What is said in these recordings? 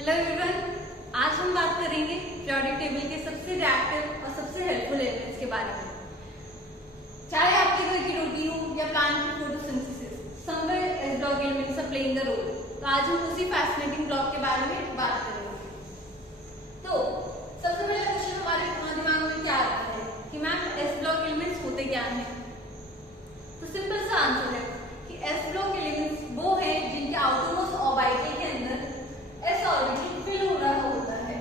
Hello everyone, आज हम बात करेंगे पीरियोडिक टेबल के सबसे रिएक्टिव और सबसे हेल्पफुल एलिमेंट्स के बारे में। चाहे आपके घर की रोटी हो या प्लांट की photosynthesis, somewhere S block elements are playing the role. तो आज हम उसी फैसिनेटिंग ब्लॉक के बारे में बात करेंगे। तो सबसे पहला क्वेश्चन हमारे दिमाग में क्या आता है कि मैम एस ब्लॉक एलिमेंट्स होते क्या हैं? तो सिंपल सा आंसर है कि एस ब्लॉक एलिमेंट्स वो है जिनके आउटरमोस्ट ऑर्बिटल के अंदर एस ऑर्बिटल फिल हो रहा होता है।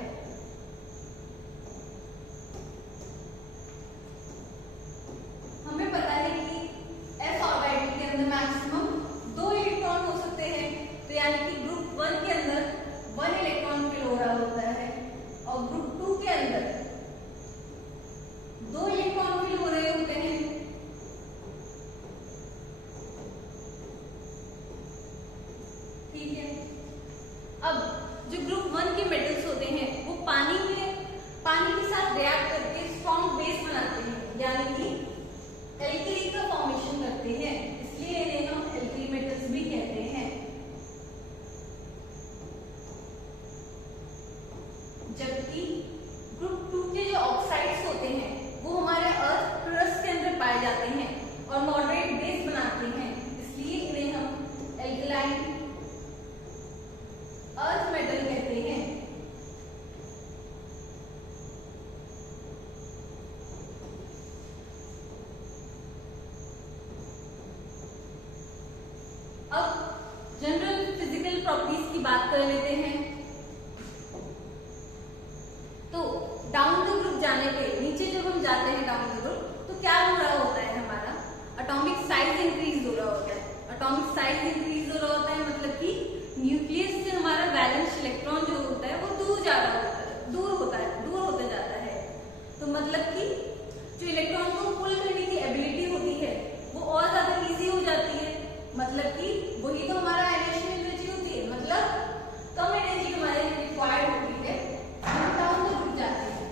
हमें पता है कि एस ऑर्बिटल के अंदर मैक्सिमम 2 इलेक्ट्रॉन हो सकते हैं, तो यानी कि ग्रुप 1 के अंदर 1 इलेक्ट्रॉन फिल हो रहा होता है और ग्रुप 2 के अंदर 2 इलेक्ट्रॉन फिल हो रहे होते हैं। ठीक है, अब जो ग्रुप 1 के मेटल्स होते हैं वो पानी के साथ रिएक्ट करके स्ट्रॉन्ग बेस बनाते हैं, यानी कि एल्कली का फॉर्मेशन करते हैं, इसलिए इन्हें हम एल्कली मेटल्स भी कहते हैं। जबकि ग्रुप 2 के जो ऑक्साइड्स होते हैं वो हमारे अर्थ क्रस्ट के अंदर पाए जाते हैं और मॉडरेट बेस बनाते हैं, इसलिए इन्हें हम एल्कलाइन अर्थ मेटल कहते हैं। अब जनरल फिजिकल प्रॉपर्टीज की बात कर लेते हैं। तो डाउन द ग्रुप जाने पे, नीचे जब हम जाते हैं डाउन द ग्रुप, तो क्या हो रहा होता है? हमारा एटॉमिक साइज इंक्रीज हो रहा होता है। एटॉमिक साइज इंक्रीज हो रहा होता है मतलब कि न्यूक्लियस से हमारा वैलेंस इलेक्ट्रॉन जो होता है वो दूर जा रहा होता है, दूर होता जाता है। तो मतलब कि जो इलेक्ट्रॉन को पुल करने की एबिलिटी होती है वो और ज्यादा इजी हो जाती है। मतलब कि वही तो हमारा आयनेशन एनर्जी होती है, मतलब कम एनर्जी हमारे रिक्वायर्ड होती है, हम डाउन द ग्रुप जाते हैं।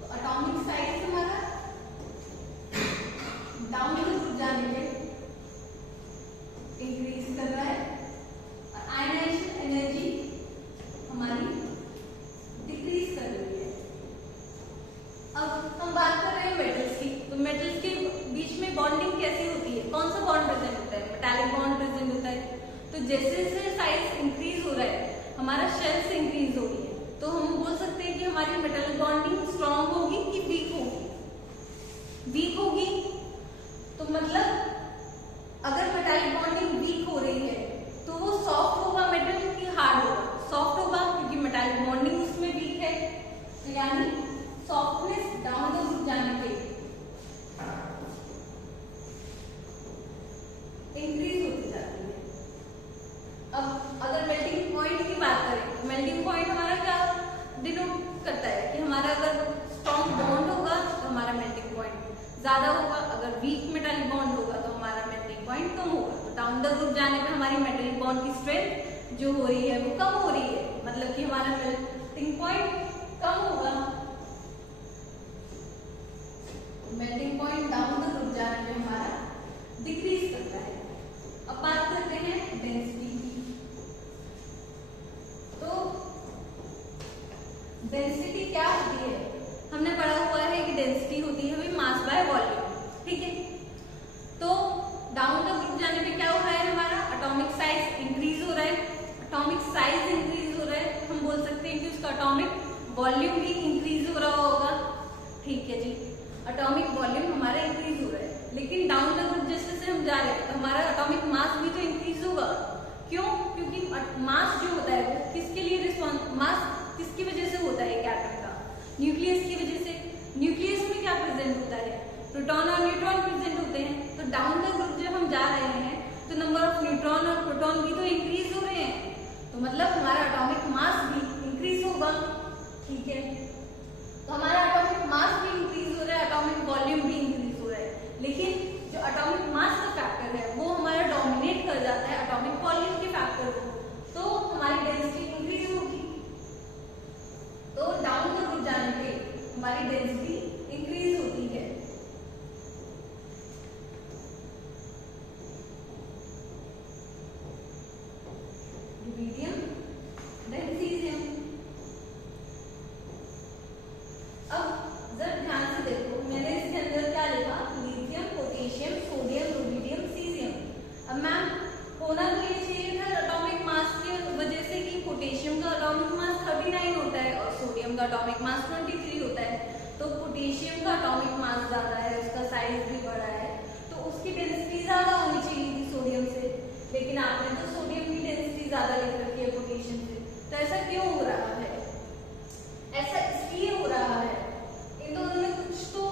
तो एटॉमिक साइज हमारा डाउन द ग्रुप जाने पे इंक्रीज कर रहा है, आयनाइजेशन एनर्जी हमारी डिक्रीज कर रही है। अब हम बात कर रहे हैं मेटल्स की। तो मेटल्स के बीच में बॉन्डिंग कैसी होती है? कौन सा बॉन्ड प्रेजेंट होता है? मेटालिक बॉन्ड प्रेजेंट होता है। तो जैसे जैसे साइज इंक्रीज हो रहा है, हमारा शेल से इंक्रीज हो रही है, तो हम बोल सकते हैं कि हमारी मेटल बॉन्डिंग स्ट्रॉन्ग होगी कि वीक होगी? वीक होगी। तो मतलब अगर मेटालिक बॉन्डिंग वीक हो रही है तो वो सॉफ्ट होगा मेटल कि हार्ड होगा? सॉफ्ट होगा, क्योंकि मेटालिक बॉन्डिंग उसमें वीक है। तो यानी सॉफ्टनेस डाउन द ग्रुप जाने पे इंक्रीज होती जाती है। अब अगर मेल्टिंग पॉइंट की बात करें तो मेल्टिंग पॉइंट हमारा क्या डिनोट करता है कि हमारा अगर स्ट्रॉन्ग बॉन्ड होगा तो हमारा मेल्टिंग पॉइंट ज्यादा होगा, अगर वीक मेटालिक बॉन्ड होगा तो हमारा मेल्टिंग पॉइंट कम होगा। तो डाउन द ग्रुप जाने पे हमारी मेटालिक बॉन्ड की स्ट्रेंथ जो हो रही है वो कम हो रही है, मतलब कि हमारा मेल्टिंग पॉइंट कम होगा। Melting point down the group जाने पे हमारा डिक्रीज करता है। अब बात करते हैं डेंसिटी की। तो डेंसिटी क्या होती है? हमने पढ़ा हुआ है कि डेंसिटी होती है वही मास बाय वॉल्यूम। ठीक है, तो डाउन द ग्रुप जाने पे क्या हो रहा है? हमारा एटॉमिक साइज इंक्रीज हो रहा है। एटॉमिक साइज इंक्रीज हो रहा है, हम बोल सकते हैं कि उसका एटॉमिक वॉल्यूम भी इंक्रीज हो रहा होगा। ठीक है जी, एटॉमिक वॉल्यूम हमारा इंक्रीज हो रहा है, लेकिन डाउन द ग्रुप जैसे जैसे हम जा रहे हैं तो हमारा एटॉमिक मास भी तो इंक्रीज होगा। क्यों? क्योंकि मास जो होता है वो किसके लिए मास किसकी वजह से होता है? एक एटम का न्यूक्लियस की वजह से। न्यूक्लियस में क्या प्रेजेंट होता है? प्रोटॉन और न्यूट्रॉन प्रेजेंट होते हैं। तो डाउन द ग्रुप जब हम जा रहे हैं तो नंबर ऑफ न्यूट्रॉन और प्रोटॉन भी तो इंक्रीज हो रहे हैं, तो मतलब हमारा एटॉमिक मास भी इंक्रीज होगा। ठीक है, तो हमारा एटॉमिक मास भी इंक्रीज हो रहा है, एटॉमिक वॉल्यूम भी इंक्रीज हो रहा है, लेकिन जो एटॉमिक मास का फैक्टर है वो हमारा डोमिनेट कर जाता है एटॉमिक वॉल्यूम के फैक्टर को, तो हमारी डेंसिटी इंक्रीज होगी। तो डाउन द ग्रुप जाने पे हमारी डेंसिटी इंक्रीज होती है। ड्यूटेरियम डेंसिटी एटॉमिक मास 23 होता है, तो पोटेशियम का एटॉमिक मास ज्यादा है, उसका साइज भी बड़ा है, तो उसकी डेंसिटी ज्यादा होनी चाहिए थी सोडियम से, लेकिन आपने तो सोडियम की डेंसिटी ज्यादा लिख रखी है पोटेशियम से। तो ऐसा क्यों हो रहा है? ऐसा इसलिए हो रहा है, इन दोनों में कुछ तो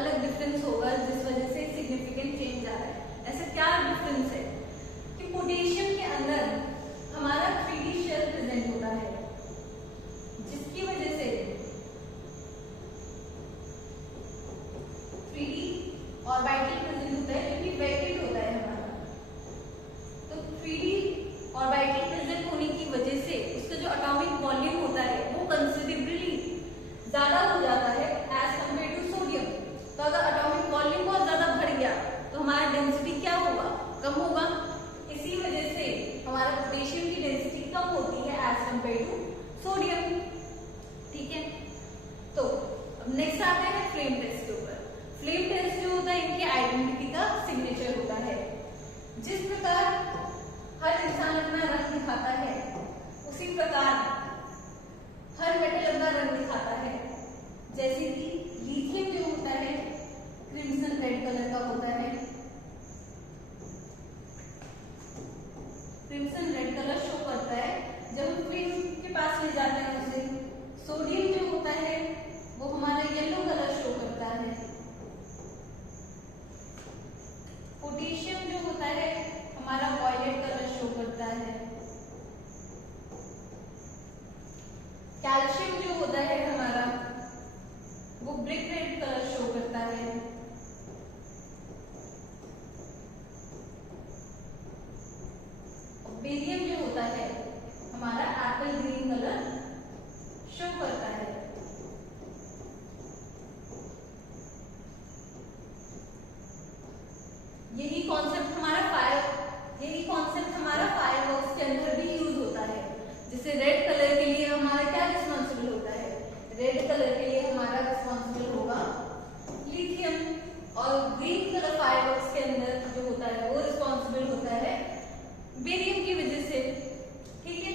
अलग डिफरेंस होगा जिस वजह से सिग्निफिकेंट चेंज आ रहा है। ऐसा क्या डिफरेंस है कि पोटेशियम के अंदर हमारा 3D शेल प्रेजेंट होता है, जिसकी वजह से 3D ऑर्बिटल प्रेजेंट होता है, जो कि वैकेंट होता है हमारा। तो 3D ऑर्बिटल प्रेजेंट होने की वजह से उसका जो एटॉमिक वॉल्यूम होता है वो कंसिडरेबली ज्यादा हो जाता है एज कंपेयर टू सोडियम। तो अगर एटॉमिक वॉल्यूम बहुत ज्यादा बढ़ गया तो हमारा डेंसिटी क्या होगा? कम होगा। इसी वजह से हमारा पोटेशियम की डेंसिटी कम होती है एज कंपेयर टू सोडियम। ठीक है, तो अब नेक्स्ट आते हैं फ्लेम टेस्ट के ऊपर। फ्लेम टेस्ट जो होता है इनकी आइडेंटिटी का सिग्नेचर होता है। जिस प्रकार हर इंसान अपना रंग दिखाता है, उसी प्रकार हर मेटल अपना रंग दिखाता है। जैसे कि लिथियम जो होता है क्रिम्सन रेड कलर का होता है, क्रिम्सन रेड कलर शो करता है जब हम फ्लेम के पास ले जाते हैं उसे। सोडियम जो होता है वो हमारा येलो कलर शो करता है। पोटेशियम जो होता है हमारा वायलेट कलर शो करता है। कैल्शियम जो होता है हमारा वो ब्रिक रेड कलर शो करता है। बेरियम जो होता है हमारा एप्पल ग्रीन कलर शो करता है। यही कॉन्सेप्ट हमारा फायरवर्क्स के अंदर भी यूज होता है। जैसे रेड कलर के लिए हमारा क्या रिस्पॉन्सिबल होता है? रेड कलर के लिए हमारा रिस्पॉन्सिबल होगा लिथियम, और ग्रीन कलर फायरवर्क्स के अंदर जो होता है वो रिस्पॉन्सिबल होता है बेरियम की वजह से। ठीक है,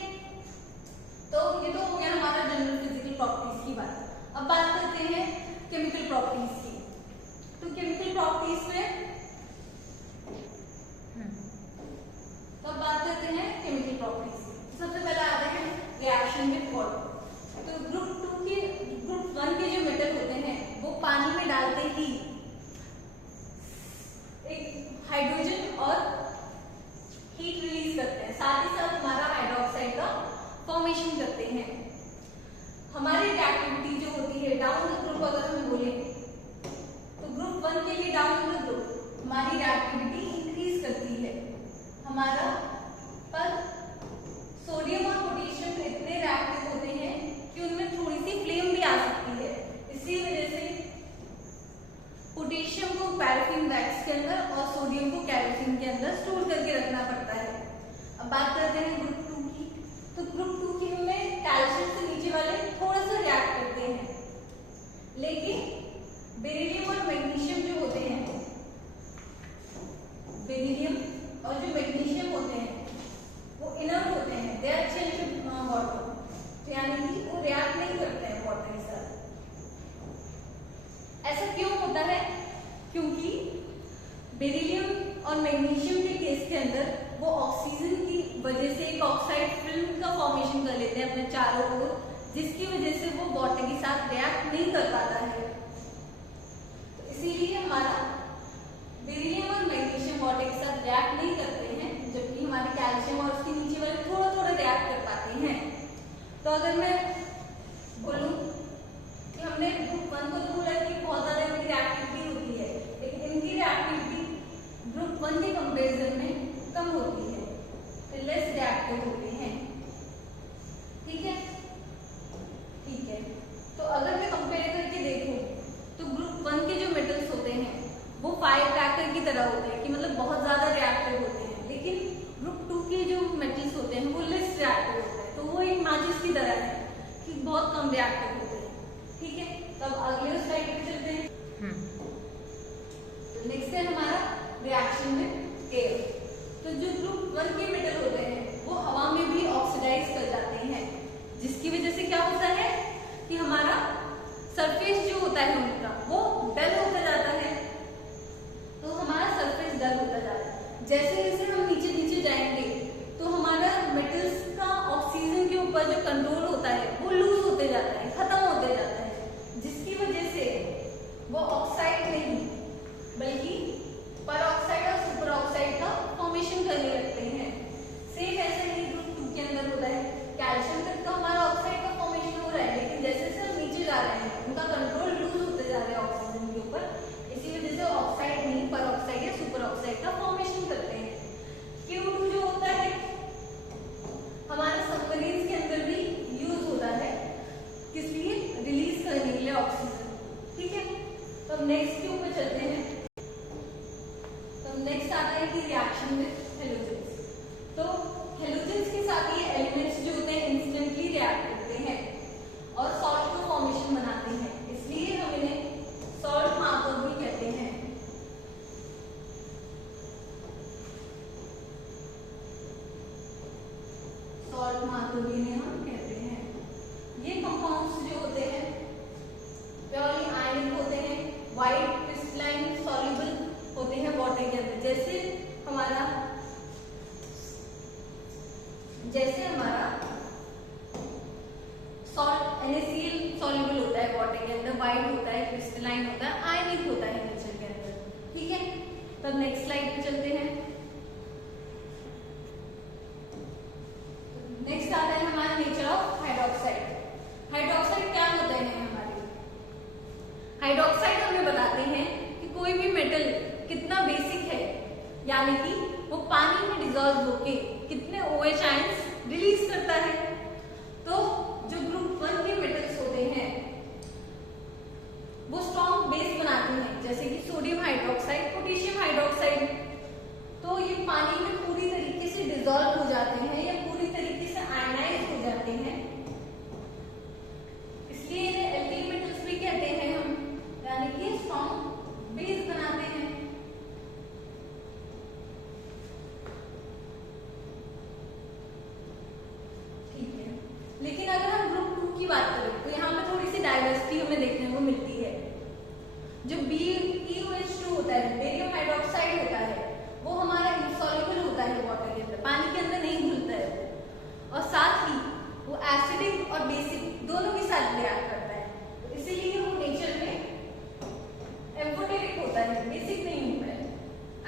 तो ये तो हो गया हमारा जनरल फिजिकल प्रॉपर्टीज की बात। अब बात करते हैं केमिकल प्रॉपर्टीज की। तो केमिकल प्रॉपर्टीज में बात करते हैं केमिकल प्रॉपर्टीज। सबसे पहले आते हैं रिएक्शन विद वाटर। तो ग्रुप 1 के जो मेटल होते हैं वो पानी में डालते ही एक हाइड्रोजन और हीट रिलीज करते हैं, साथ ही साथ हमारा हाइड्रोक्साइड का फॉर्मेशन करते हैं। हमारी रिएक्टिविटी जो होती है डाउन द ग्रुप, अगर हम बोले तो ग्रुप 1 के लिए डाउन द ग्रुप हमारी रिएक्टिविटी इंक्रीज करती है। हमारा पर सोडियम और पोटेशियम इतने रिएक्टिव होते हैं कि उनमें थोड़ी सी फ्लेम भी आ सकती है। इसी वजह से पोटेशियम को पैराफिन वैक्स के अंदर और सोडियम को कैरोसिन के अंदर स्टोर करके रखना पड़ता है। अब बात करते हैं ग्रुप 2 की। तो ग्रुप 2 की में कैल्शियम से नीचे वाले थोड़ा सा रिएक्ट करते हैं, लेकिन बेरिलियम और मैग्नीशियम जो होते हैं, बेरिलियम और जो मैग्नीशियम होते हैं वो इनर्ट होते हैं, they are change with water, तो यानी कि वो रिएक्ट नहीं करते हैं वाटर के साथ। ऐसा क्यों होता है? क्योंकि बेरिलियम और मैग्नीशियम के केस के अंदर वो ऑक्सीजन की वजह से एक ऑक्साइड फिल्म का फॉर्मेशन कर लेते हैं अपने चारों ओर, जिसकी वजह से वो वाटर के साथ रिएक्ट नहीं कर पाता है। तो इसीलिए हमारा बेरिलियम और मैग्नीशियम वाटर के साथ रिएक्ट नहीं करते हैं, जबकि हमारे कैल्शियम और उसके नीचे वाले थोड़ा थोड़ा रिएक्ट कर पाते हैं। तो अगर मैं बोलूं कि हमने ग्रुप 1 को तो बोला कि बहुत ज्यादा इनकी रिएक्टिविटी होती है, लेकिन इनकी रिएक्टिविटी ग्रुप 1 के कंपैरिजन में कम होती है, तो लेस रिएक्टिव होते हैं। ठीक है, ठीक है। तो अगर मैं कंपेयर करके देखूं तो ग्रुप 1 के जो मेटल्स होते हैं वो फायर क्रैकर की तरह होते हैं, कि मतलब बहुत ज्यादा रिएक्टिव होते हैं, लेकिन ग्रुप 2 के जो मेटल्स होते हैं वो लेस रिएक्टिव होते हैं। तो वो एक माचिस की तरह है कि बहुत कम रिएक्टिव होते हैं। ठीक है, तब अगले स्लाइड पे चलते हैं। तो नेक्स्ट है हमारा रिएक्शन विद एयर। तो जो ग्रुप 1 के मेटल होते हैं वो हवा में भी ऑक्सीडाइज कर जाते हैं, जिसकी वजह से क्या होता है कि हमारा कंट्रोल होता है वो लूज होते जाता है, खत्म होते जाता है, जिसकी वजह से वो ऑक्साइड नहीं बल्कि पर ऑक्साइड और सुपर ऑक्साइड का फॉर्मेशन करने लगते हैं। सेम ऐसे ही ग्रुप 2 के अंदर होता है, कैल्शियम तक तो हमारा ऑक्साइड का फॉर्मेशन हो रहा है, लेकिन जैसे जैसे हम नीचे जा रहे हैं उनका कंट्रोल लूज होते जा रहे हैं ऑक्सीजन के ऊपर, इसी वजह से ऑक्साइड नहीं पर ऑक्साइड या सुपर ऑक्साइड का फॉर्मेशन करते हैं। Q2 जो होता है हमारे सबमरीन्स के अंदर भी यूज होता है, किस लिए? रिलीज करने के लिए ऑक्सीजन। ठीक है, तो हम नेक्स्ट क्यू पे चलते हैं। तो नेक्स्ट आता है कि रिएक्शन विद हेलोजेंस। तो हेलोजेंस के साथ ये एलिमेंट्स जो होते हैं इंस्टेंटली रिएक्ट करते हैं और सॉल्ट का फॉर्मेशन बनाते हैं, इसलिए हम इन्हें सॉल्ट मार्कर भी कहते हैं। सॉल्ट मार्कर भी इन्हें हम कहते हैं। ये कंपाउंड्स जो होते हैं प्योरली आयनिक होते हैं, वाइट क्रिस्टलाइन सॉल्युबल होते हैं वाटर के अंदर। जैसे हमारा सॉल्ट NaCl सॉल्युबल होता है वाटर के अंदर, वाइट होता है, क्रिस्टलाइन होता है, आयनिक होता है नेचर के अंदर। ठीक है, तो नेक्स्ट स्लाइड पे चलते हैं। नेक्स्ट आता है हमारा नेचर ऑफ हाइड्रोक्साइड। हाइड्रोक्साइड क्या होते हैं हमारे? हाइड्रोक्साइड हमें बताते हैं कि कोई भी मेटल कितना बेसिक है, यानी कि वो पानी में डिसॉल्व होके कितने OH आयंस रिलीज करता है। तो जो ग्रुप 1 के मेटल्स होते हैं वो स्ट्रॉन्ग बेस बनाते हैं, जैसे कि सोडियम हाइड्रोक्साइड, पोटेशियम हाइड्रोक्साइड। तो ये पानी में पूरी तरीके से डिसॉल्व हो जाते हैं या पूरी तरीके से आयनाइज हो जाते हैं, इसलिए इन्हें एल्किल मेटल्स भी कहते हैं हम, यानी कि स्ट्रॉन्ग बेस बनाते हैं। ठीक है, लेकिन अगर हम ग्रुप 2 की बात करें तो यहाँ पे थोड़ी सी डाइवर्सिटी हमें देखने को मिलती है। जो BeOH2 होता है, बेरियम हाइड्रोक्साइड होता है, वो हमारा इनसॉल्युबल होता है वाटर के अंदर, पानी के अंदर नहीं घुलता है, और साथ ही वो एसिडिक और बेसिक दोनों के साथ रिएक्ट करता है, तो इसीलिए वो नेचर में एम्फोटेरिक होता है, बेसिक नहीं होता है।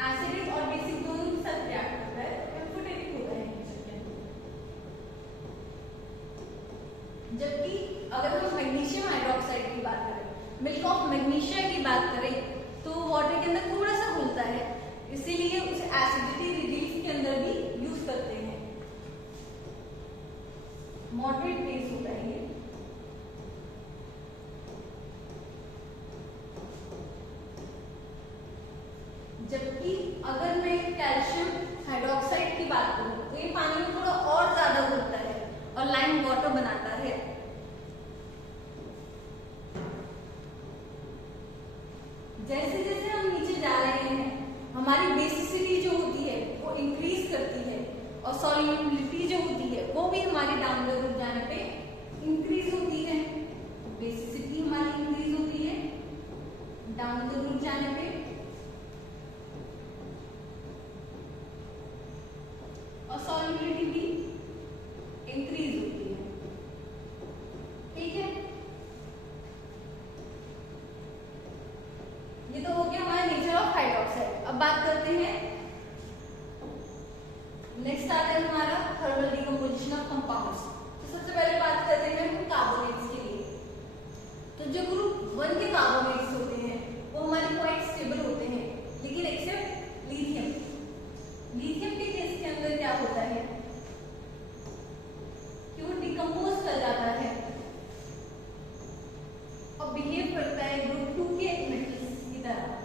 एसिडिक और बेसिक दोनों के साथ रिएक्ट करता है, एम्फोटेरिक होता है नेचर के अंदर। जबकि अगर हम मैग्नीशियम हाइड्रोक्साइड की बात करें, मिल्क ऑफ मैग्नीशिया की बात करें, तो वाटर के अंदर थोड़ा सा घुलता है, इसीलिए उसे एसिडिटी रिलीफ के अंदर भी यूज करते हैं। मॉडरेट बेस होता है ये। जबकि अगर मैं कैल्शियम हाइड्रोक्साइड की बात करूं तो ये पानी में थोड़ा और ज्यादा घुलता है और लाइम वाटर बनाता है। जैसे जैसे हम नीचे जा रहे हैं हमारी बेसिसिटी जो होती है वो इंक्रीज करती है, और सॉल्युबिलिटी जो होती है वो भी हमारी डाउन द रूट जाने पे इंक्रीज होती है। बेसिसिटी हमारी इंक्रीज होती है डाउन द रूट जाने पे, और सॉल्युबिलिटी भी इंक्रीज होती है। ठीक है, ये तो हो गया हमारा नेचर ऑफ हाइड्रोक्साइड। अब बात करते हैं, नेक्स्ट आता है हमारा थर्मल डिकम्पोजिशन ऑफ कंपाउंड्स। तो सबसे पहले बात करते हैं हम कार्बोनेट्स के लिए। तो जो ग्रुप 1 के कार्बोनेट्स होते हैं वो हमारे क्वाइट स्टेबल होते हैं, लेकिन एक्सेप्ट लिथियम। लिथियम के केस के अंदर क्या होता है कि वो डिकम्पोज कर जाता है और बिहेव करता है ग्रुप 2 के मेटल्स की तरह।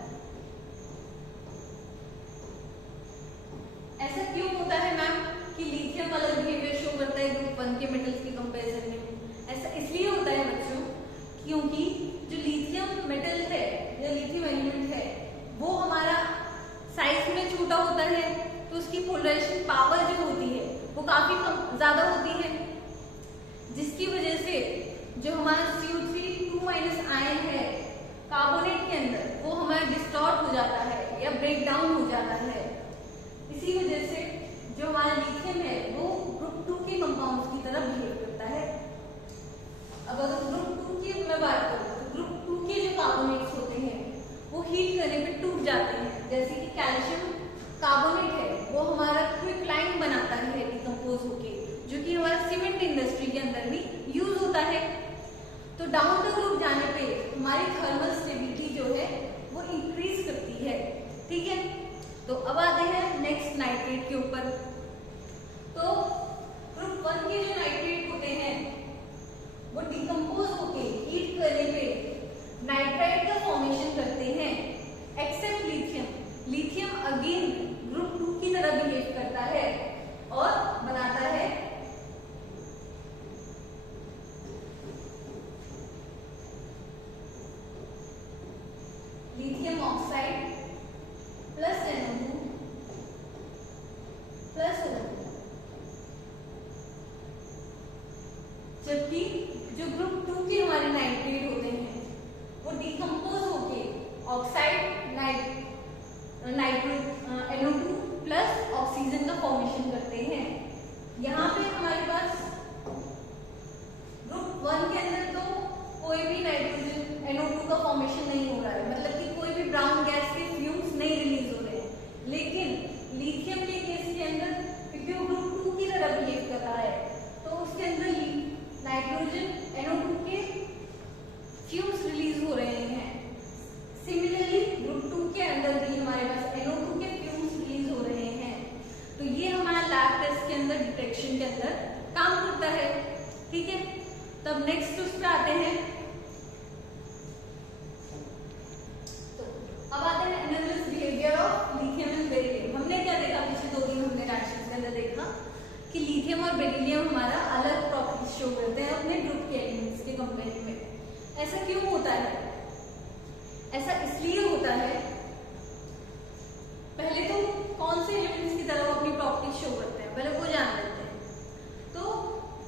के अंदर भी यूज होता है। तो डाउन द ग्रुप जाने पे हमारी थर्मल स्टेबिलिटी जो है वो इंक्रीज करती है, ठीक है। तो अब आते हैं नेक्स्ट नाइट्रेट के ऊपर। तो ग्रुप 1 के जो नाइट्रेट होते हैं वो डिकम्पोज होके हीट करने पे नाइट्राइट का फॉर्मेशन करते हैं, except lithium. Lithium again group 2 की तरह बिहेव करता है और बनाता है lithium oxide plus NO2 plus O2। जबकि जो ग्रुप 2 के हमारे नाइट्रेट होते हैं वो डिकम्पोज होके ऑक्साइड NO2 प्लस ऑक्सीजन का फॉर्मेशन करते हैं। यहाँ पे हमारे पास ग्रुप 1 के अंदर तो कोई भी नाइट्रोजन NO2 का फॉर्मेशन नहीं हो रहा है, मतलब कि कोई भी ब्राउन गैस के फ्यूम्स नहीं रिलीज हो रहे हैं। लेकिन लिथियम के केस के अंदर क्योंकि वो ग्रुप 2 की तरह बिहेव कर रहा है तो उसके अंदर नाइट्रोजन NO2 के फ्यूम्स रिलीज हो रहे हैं। सिमिलरली ग्रुप 2 के अंदर भी हमारे पास NO2 के फ्यूम्स रिलीज हो रहे हैं। तो ये हमारा लैब टेस्ट के अंदर डिटेक्शन के अंदर काम करता है, ठीक है। तब नेक्स्ट उस पे आते हैं। तो अब आते हैं analysis behaviour of lithium and beryllium. हमने क्या देखा पिछले 2 दिन हमने रिएक्शंस के अंदर देखा कि लिथियम और बेरिलियम हमारा अलग प्रॉपर्टीज शो करते हैं अपने ग्रुप के एलिमेंट्स के कंपेयर में। ऐसा क्यों होता है? ऐसा इसलिए होता है, पहले तो कौन से एलिमेंट्स की तरह वो अपनी प्रॉपर्टीज शो करते हैं पहले वो जान लेते हैं। तो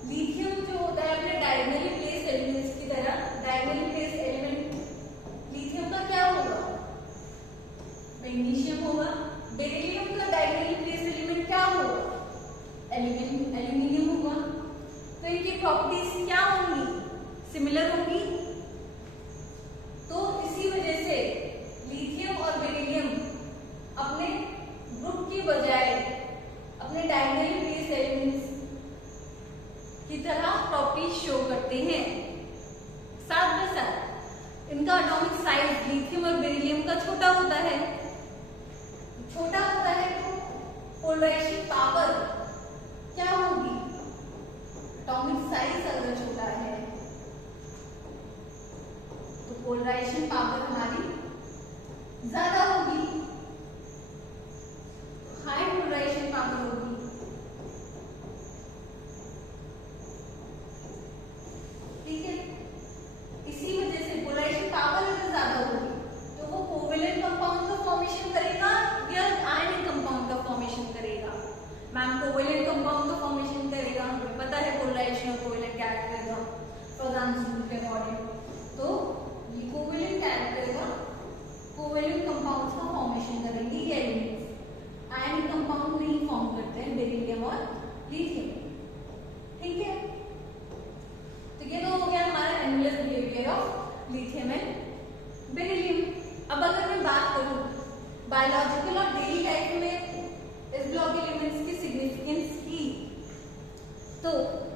लिथियम जो होता है अपने डायगोनली प्लेस्ड एलिमेंट्स की तरह, डायगोनली प्लेस्ड एलिमेंट लिथियम का क्या होगा? मैग्नीशियम होगा। बेरिलियम का डायगोनली प्लेस्ड एलिमेंट क्या होगा? एल्यूमिनियम होगा। तो इनकी प्रॉपर्टीज क्या होंगी? सिमिलर होंगी। तो इसी वजह से लिथियम और बेरिलियम अपने ग्रुप की बजाय अपने डायगोनली प्लेस्ड एलिमेंट्स की तरह प्रॉपर्टीज शो करते हैं। साथ में साथ इनका एटॉमिक साइज लिथियम और बेरिलियम का छोटा होता है। छोटा होता है तो पोलराइजेशन पावर क्या होगी? एटॉमिक साइज अगर छोटा है तो पोलराइजेशन पावर हमारी ज्यादा होगी, हाई पोलराइजेशन पावर होगी। ठीक है, इसी वजह से पोलराइजेशन पावर अगर ज्यादा होगी तो वो कोवेलेंट कंपाउंड का फॉर्मेशन करेगा या आयनिक कंपाउंड का फॉर्मेशन करेगा? मैम कोवेलेंट कंपाउंड का फॉर्मेशन करेगा। हमें पता है पोलराइजेशन और कोवेलेंट कैरेक्टर का प्रधान सूत्र के अकॉर्डिंग। तो ये कोवेलेंट कैरेक्टर का कोवेलेंट कंपाउंड्स का फॉर्मेशन करेंगे ये एलिमेंट्स। आयनिक कंपाउंड नहीं फॉर्म करते हैं बेरिलियम और लिथियम, ठीक है। तो ये तो हो गया हमारा analysis behaviour of lithium and beryllium. अब अगर मैं बात करूं बायोलॉजिकल और डेली लाइफ में एस ब्लॉक एलिमेंट्स की सिग्निफिकेंस की, तो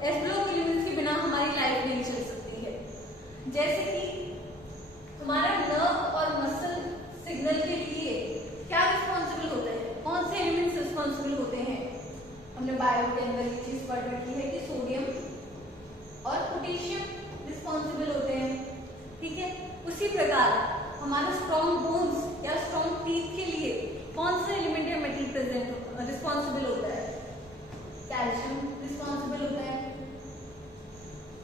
एस ब्लॉक एलिमेंट्स के बिना हमारी लाइफ नहीं चल सकती है। जैसे कि हमारा नर्व और मसल सिग्नल के लिए क्या रिस्पॉन्सिबल होता है? कौन से एलिमेंट्स रिस्पॉन्सिबल होते हैं? हमने बायो के अंदर ये चीज पढ़ रखी है कि सोडियम और पोटेशियम रिस्पॉन्सिबल होते हैं, ठीक है। उसी प्रकार हमारा स्ट्रॉन्ग बोन्स या स्ट्रॉन्ग टीथ के लिए कौन सा एलिमेंट या मेटल प्रेजेंट रिस्पॉन्सिबल होता है? कैल्शियम रिस्पॉन्सिबल होता है।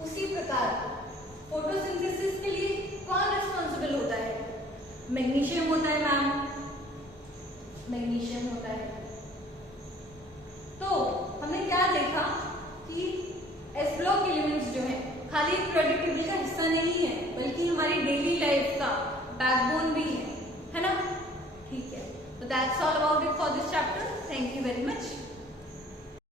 उसी प्रकार फोटोसिंथेसिस के लिए कौन रिस्पॉन्सिबल होता है? मैग्नीशियम होता है मैम, मैग्नीशियम होता है। तो हमने क्या देखा कि एस ब्लॉक एलिमेंट्स जो है खाली पीरियोडिक टेबल का हिस्सा नहीं है बल्कि हमारी डेली लाइफ का बैकबोन भी है ना? ठीक है, तो that's all about it for this chapter. Thank you very much.